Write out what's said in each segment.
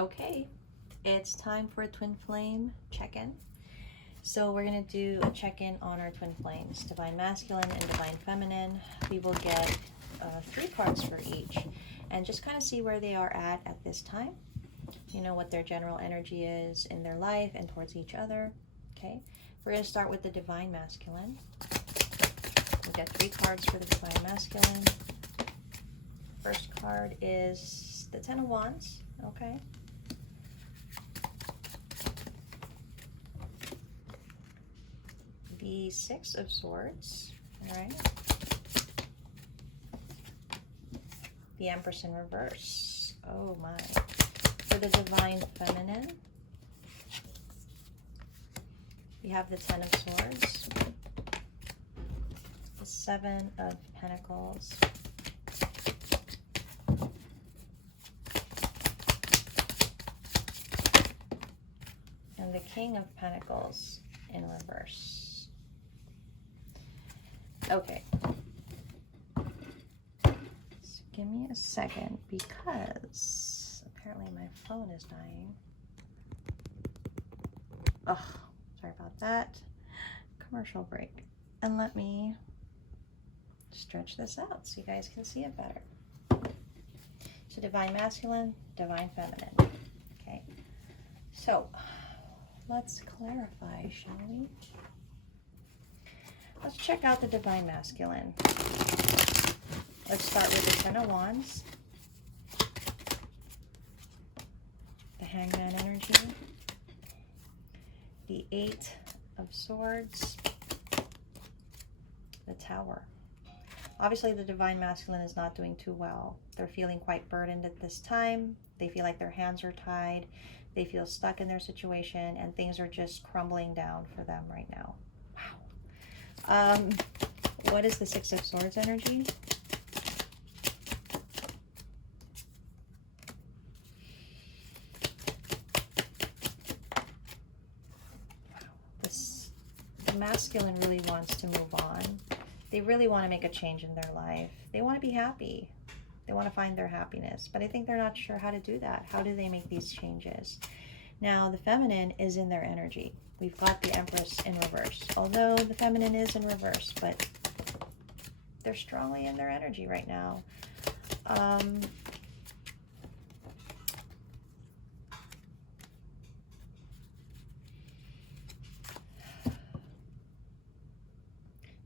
Okay, it's time for a twin flame check-in. So we're going to do a check-in on our twin flames, Divine Masculine and Divine Feminine. We will get 3 cards for each and just kind of see where they are at this time. You know, what their general energy is in their life and towards each other. Okay, we're going to start with the Divine Masculine. We'll get 3 cards for the Divine Masculine. First card is the Ten of Wands. Okay. The Six of Swords. All right. The Empress in reverse. Oh my. For the Divine Feminine, we have the Ten of Swords, the Seven of Pentacles, and the King of Pentacles in reverse. Okay. So give me a second because apparently my phone is dying. Oh, sorry about that. Commercial break. And let me stretch this out so you guys can see it better. So Divine Masculine, Divine Feminine. Okay. So let's clarify, shall we? Let's check out the Divine Masculine. Let's start with the Ten of Wands, the Hangman energy, the Eight of Swords, the Tower. Obviously, the Divine Masculine is not doing too well. They're feeling quite burdened at this time. They feel like their hands are tied. They feel stuck in their situation, and things are just crumbling down for them right now. Wow. What is the Six of Swords energy? The masculine really wants to move on. They really want to make a change in their life. They want to be happy. They want to find their happiness, but I think they're not sure how to do that. How do they make these changes? Now, the feminine is in their energy. We've got the Empress in reverse. Although the feminine is in reverse, but they're strongly in their energy right now.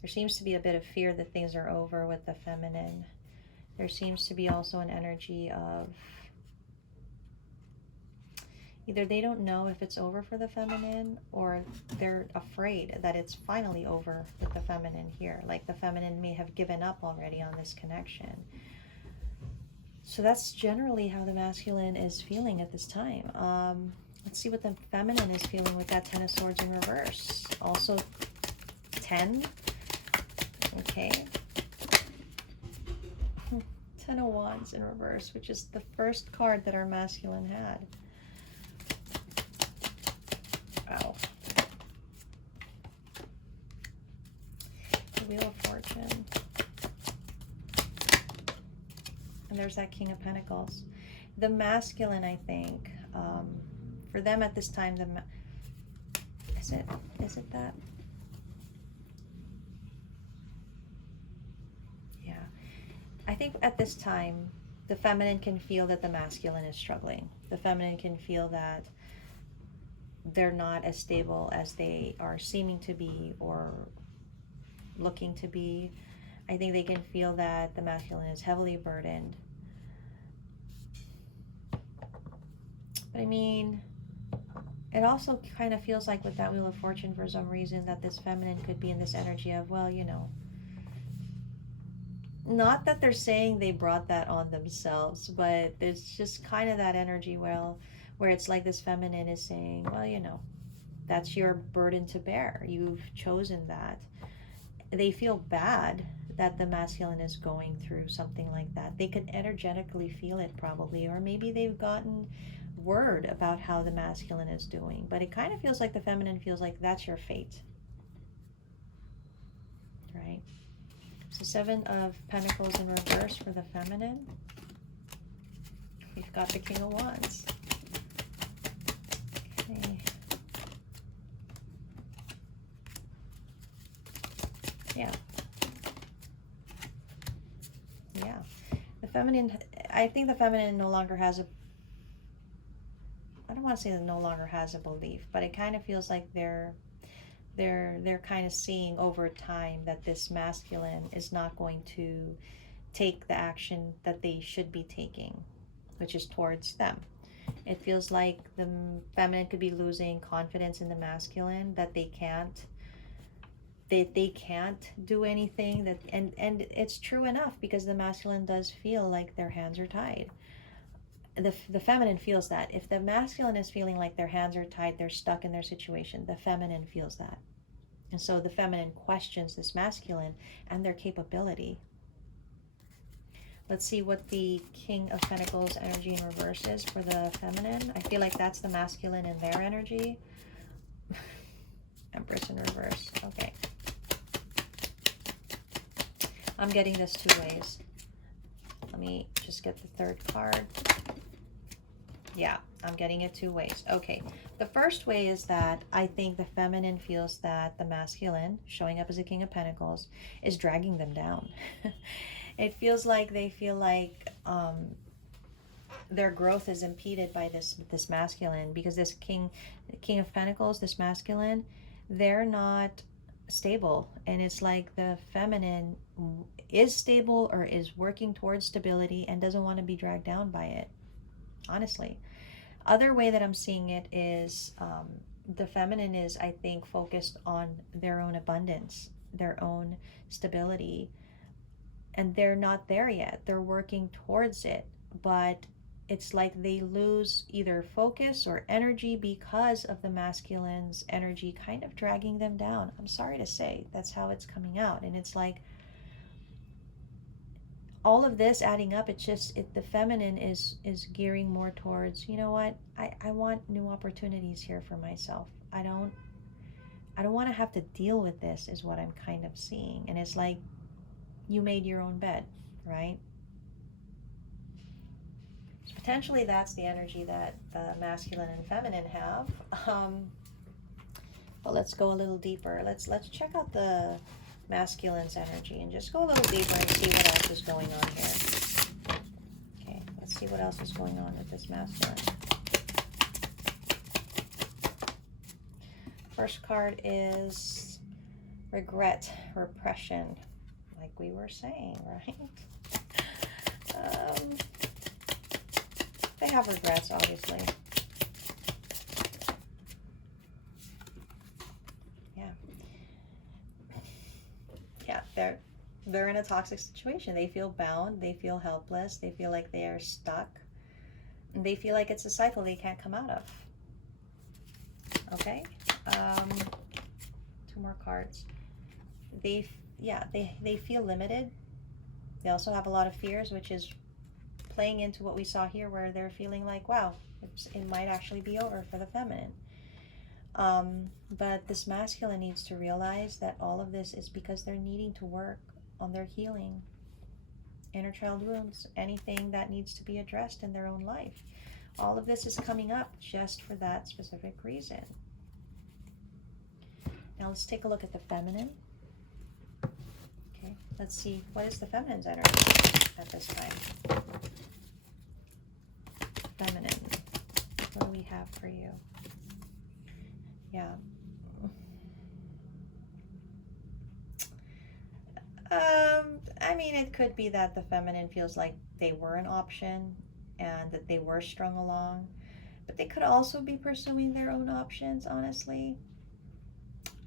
There seems to be a bit of fear that things are over with the feminine. There seems to be also an energy of either they don't know if it's over for the feminine, or they're afraid that it's finally over with the feminine here. Like the feminine may have given up already on this connection. So that's generally how the masculine is feeling at this time. Let's see what the feminine is feeling with that Ten of Swords in reverse. Also 10. Okay. Ten of Wands in reverse, which is the first card that our masculine had. Wow. The Wheel of Fortune. And there's that King of Pentacles. The masculine, I think, for them at this time, is it that? Yeah. I think at this time, the feminine can feel that the masculine is struggling. The feminine can feel that they're not as stable as they are seeming to be or looking to be. I think they can feel that the masculine is heavily burdened. But I mean, it also kind of feels like with that Wheel of Fortune, for some reason, that this feminine could be in this energy of, well, you know, not that they're saying they brought that on themselves, but there's just kind of that energy, well, where it's like this feminine is saying, well, you know, that's your burden to bear. You've chosen that. They feel bad that the masculine is going through something like that. They could energetically feel it probably, or maybe they've gotten word about how the masculine is doing, but it kind of feels like the feminine feels like that's your fate, right? So Seven of Pentacles in reverse for the feminine. We've got the King of Wands. Okay. Yeah. Yeah. The feminine, I think the feminine no longer has a, I don't want to say that no longer has a belief, but it kind of feels like they're kind of seeing over time that this masculine is not going to take the action that they should be taking, which is towards them. It feels like the feminine could be losing confidence in the masculine, that they can't do anything, that and it's true enough, because the masculine does feel like their hands are tied. The feminine feels that. If the masculine is feeling like their hands are tied, they're stuck in their situation, the feminine feels that. And so the feminine questions this masculine and their capability. Let's see what the King of Pentacles energy in reverse is for the feminine. I feel like that's the masculine in their energy. Empress in reverse. Okay. I'm getting this two ways. Let me just get the third card. Yeah, I'm getting it two ways. Okay. The first way is that I think the feminine feels that the masculine, showing up as a King of Pentacles, is dragging them down. It feels like they feel like their growth is impeded by this masculine, because this King of Pentacles, this masculine, they're not stable, and it's like the feminine is stable or is working towards stability and doesn't want to be dragged down by it, honestly. Other way that I'm seeing it is the feminine is, I think, focused on their own abundance, their own stability, and they're not there yet. They're working towards it, but it's like they lose either focus or energy because of the masculine's energy kind of dragging them down. I'm sorry to say, that's how it's coming out. And it's like all of this adding up, it's just the feminine is gearing more towards, you know what, I want new opportunities here for myself. I don't want to have to deal with this, is what I'm kind of seeing. And it's like, you made your own bed, right? So potentially that's the energy that the masculine and feminine have. But let's go a little deeper. Let's check out the masculine's energy and just go a little deeper and see what else is going on here. Okay, let's see what else is going on with this masculine. First card is regret, repression, like we were saying, right? They have regrets, obviously. Yeah, they're in a toxic situation. They feel bound, they feel helpless, they feel like they are stuck, and they feel like it's a cycle they can't come out of. Okay, two more cards. They feel limited. They also have a lot of fears, which is playing into what we saw here, where they're feeling like, wow, it might actually be over for the feminine. But this masculine needs to realize that all of this is because they're needing to work on their healing, inner child wounds, anything that needs to be addressed in their own life. All of this is coming up just for that specific reason. Now let's take a look at the feminine. Okay, let's see, what is the feminine's energy at this time? Feminine, what do we have for you? Yeah. I mean, it could be that the feminine feels like they were an option and that they were strung along, but they could also be pursuing their own options, honestly.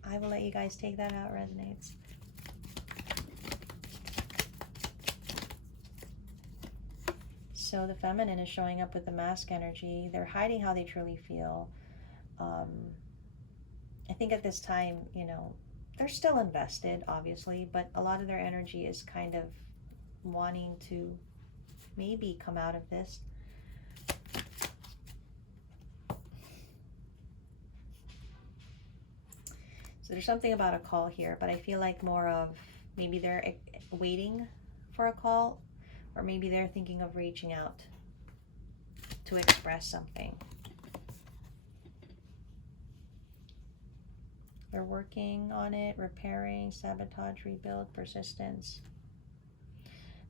I will let you guys take that out, resonates. So the feminine is showing up with the mask energy. They're hiding how they truly feel. I think at this time, you know, they're still invested, obviously, but a lot of their energy is kind of wanting to maybe come out of this. So there's something about a call here, but I feel like more of maybe they're waiting for a call, or maybe they're thinking of reaching out to express something. They're working on it, repairing, sabotage, rebuild, persistence.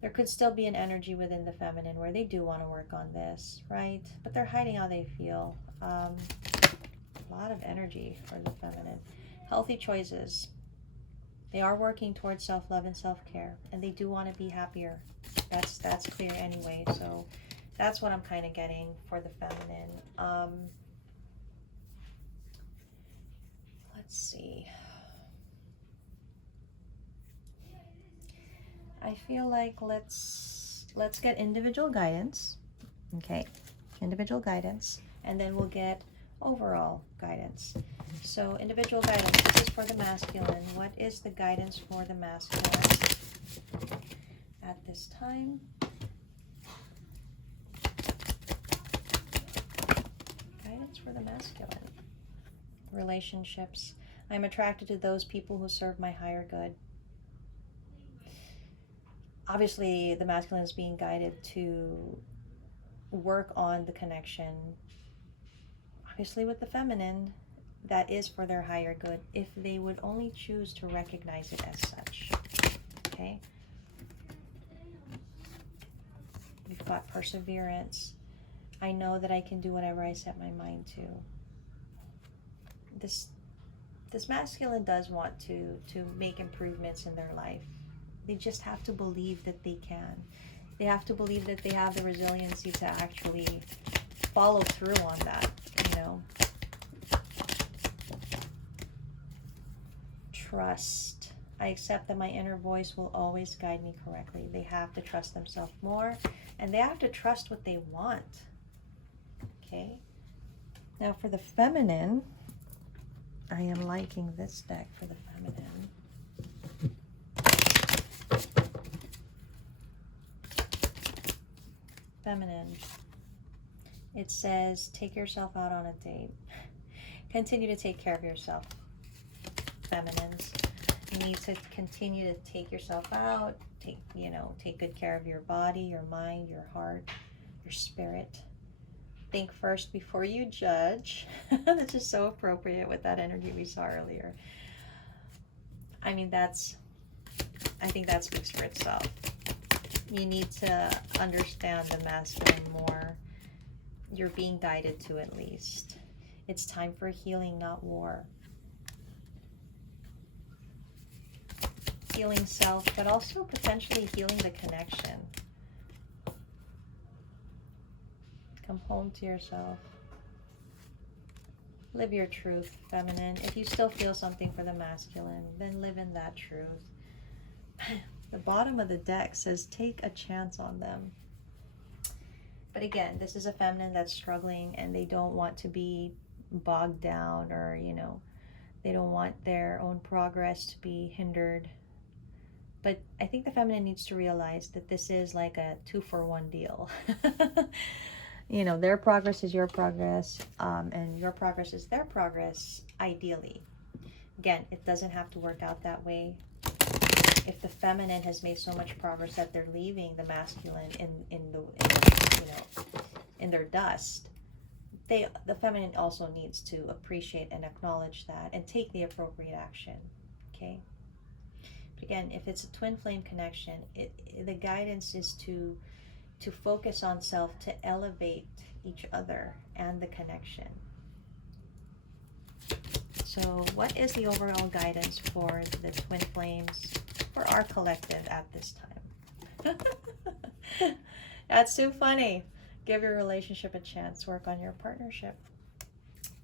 There could still be an energy within the feminine where they do want to work on this, right? But they're hiding how they feel. A lot of energy for the feminine. Healthy choices. They are working towards self-love and self-care, and they do want to be happier. That's clear anyway. So that's what I'm kind of getting for the feminine. Let's see. I feel like let's get individual guidance. Okay, individual guidance, and then we'll get overall guidance. So individual guidance, this is for the masculine. What is the guidance for the masculine at this time? Guidance for the masculine. Relationships. I'm attracted to those people who serve my higher good. Obviously, the masculine is being guided to work on the connection. Obviously, with the feminine, that is for their higher good, if they would only choose to recognize it as such. Okay? We've got perseverance. I know that I can do whatever I set my mind to. This masculine does want to make improvements in their life. They just have to believe that they can. They have to believe that they have the resiliency to actually follow through on that, you know. Trust. I accept that my inner voice will always guide me correctly. They have to trust themselves more, and they have to trust what they want. Okay? Now for the feminine, I am liking this deck for the feminine. Feminine. It says, take yourself out on a date. Continue to take care of yourself. Feminines. You need to continue to take yourself out. Take good care of your body, your mind, your heart, your spirit. Think first before you judge. That's just so appropriate with that energy we saw earlier. I mean, I think that speaks for itself. You need to understand the masculine more. You're being guided to, at least. It's time for healing, not war. Healing self, but also potentially healing the connection. Come home to yourself. Live your truth, feminine. If you still feel something for the masculine, then live in that truth. The bottom of the deck says, take a chance on them. But again, this is a feminine that's struggling, and they don't want to be bogged down, or, they don't want their own progress to be hindered. But I think the feminine needs to realize that this is like a 2-for-1 deal. Their progress is your progress, and your progress is their progress, ideally. Again, it doesn't have to work out that way. If the feminine has made so much progress that they're leaving the masculine in their dust, the feminine also needs to appreciate and acknowledge that and take the appropriate action. Okay. But again, if it's a twin flame connection, the guidance is to focus on self, to elevate each other and the connection. So what is the overall guidance for the twin flames, for our collective at this time? That's too funny. Give your relationship a chance. Work on your partnership.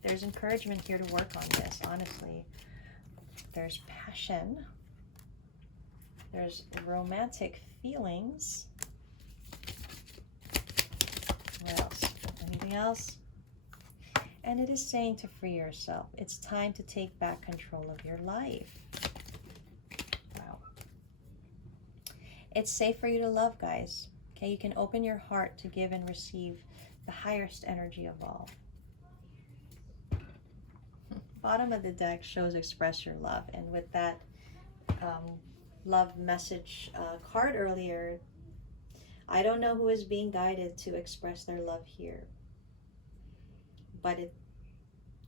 There's encouragement here to work on this, honestly. There's passion. There's romantic feelings. What else? Anything else? And it is saying to free yourself. It's time to take back control of your life. Wow. It's safe for you to love, guys. Okay, you can open your heart to give and receive the highest energy of all. Bottom of the deck shows express your love. And with that love message card earlier, I don't know who is being guided to express their love here. But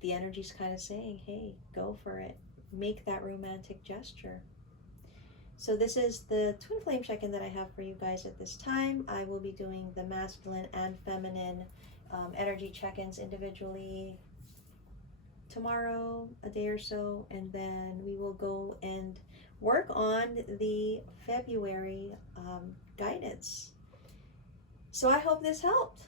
the energy's kind of saying, hey, go for it. make that romantic gesture. So this is the twin flame check-in that I have for you guys at this time. I will be doing the masculine and feminine energy check-ins individually tomorrow, a day or so, and then we will go and work on the February guidance. So I hope this helped.